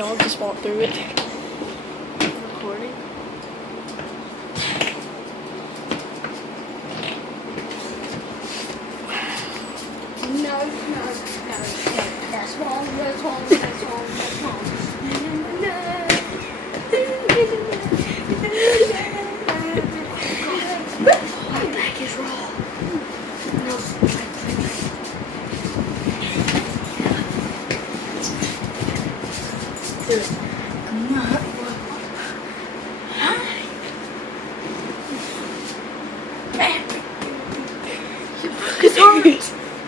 dog just walked through it. Recording. No, that's wrong, that's wrong, that's wrong, that's wrong. My back is raw. No. Dude, I'm not. His heart.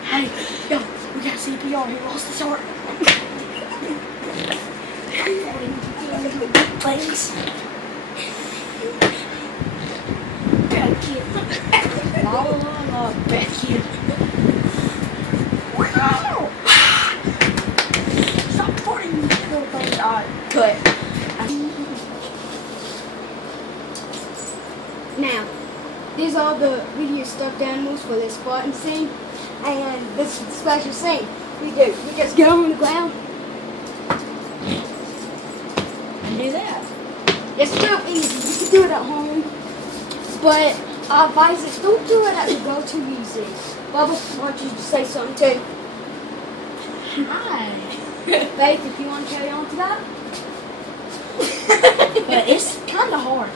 Hey, yo, we got CPR. He lost his heart. Please. Bad kid. La la la, bad kid. Stop recording. Alright, cut. Now, these are the video stuffed animals for this Spartan scene, and this is the special scene. We just get on the ground And do that. It's real easy. You can do it at home, but I advise it. Don't do it at the go-to music. Bubba, why don't you just say something too? Hi. Faith, if you want to carry on to that. But it's kind of hard.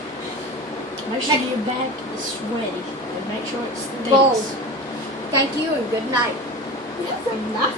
Make sure your back is sweaty and make sure it stinks. Bold. Thank you and good night. Yeah, good night.